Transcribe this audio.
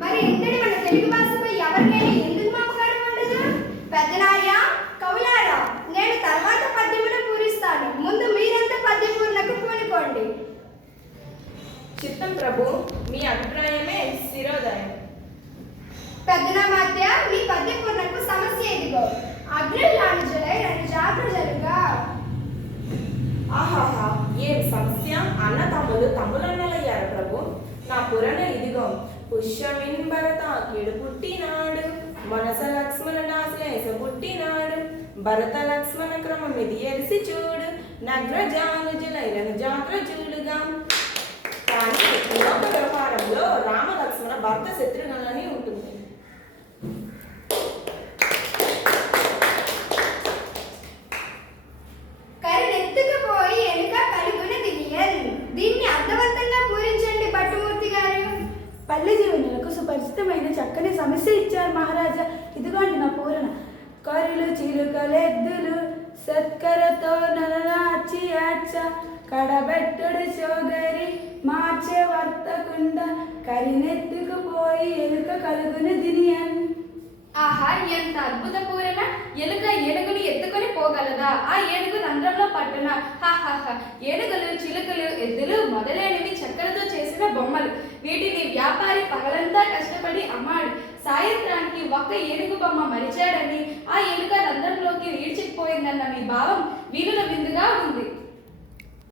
మరి ఇంతటి మన తెలుగు భాషపై ఎవరికైనా ఎందుకు మమకారం ఉండదు? పెద్దలారా, కవులారా, నేను తర్వాత పద్యమును పూరిస్తాను. ముందు మీరంతా పద్య పూర్ణకు పూనుకోండి. చిత్తం ప్రభు, మీ అభిప్రాయమే శిరోదయం. పెద్దనామాత్య, మీ పద్య పూర్ణకు సమస్య ఇదిగో. అగ్రజానుజులై రెండు జాగ్రజలుగా. ఆహాహా, ఏం సమస్య? అన్న తమ్ములు తమ్ములన్నలయ్యారు ప్రభు. నా పురణ ఇదిగో. పుష్యమిన్ భరత కిడు పుట్టినాడు, మనస లక్ష్మణ నాశ్లేష పుట్టినాడు. భరత లక్ష్మణ క్రమం ఇది ఎరిసి చూడు, నగ్రజానుజులైన జాగ్రజులుగా. కానీ లోక వ్యవహారంలో రామ లక్ష్మణ భర్త శత్రుఘ్నులని ఉంటుంది. కరునెత్తుకుపోయి ఎలుక కలుగున దినియన్. దీన్ని అర్థవంతంగా పూరించండి భట్టుమూర్తి గారు. పల్లె జీవనులకు సుపరిచితమైన చక్కని సమస్య ఇచ్చారు మహారాజా. ఇదిగోండి నా పూరణ. కరులు చిలుకలెద్దులు సత్కరతో నలనాచి ఆచ, కడబెట్టడు చోగరి మార్చే వర్తకుండ, కరినెత్తుకుపోయి ఎలుక కలుగును దినియన్. ఆహా, ఎంత అద్భుత పూరణ! ఎలుక ఏనుగుని ఎత్తుకొని పోగలదా? ఆ ఏనుగు రంధ్రంలో పట్టున. హాహాహా! ఏనుగులు, చిలుకలు, ఎద్దులు మొదలైనవి చక్కెరతో చేసిన బొమ్మలు. వీటిని వ్యాపారి పగలంతా కష్టపడి అమ్మాడు. సాయంత్రానికి ఒక్క ఏనుగు బొమ్మ మరిచాడని ఆ ఎలుక రంధ్రంలోకి ఈడ్చిపోయిందన్న మీ భావం వీలుల విందుగా ఉంది.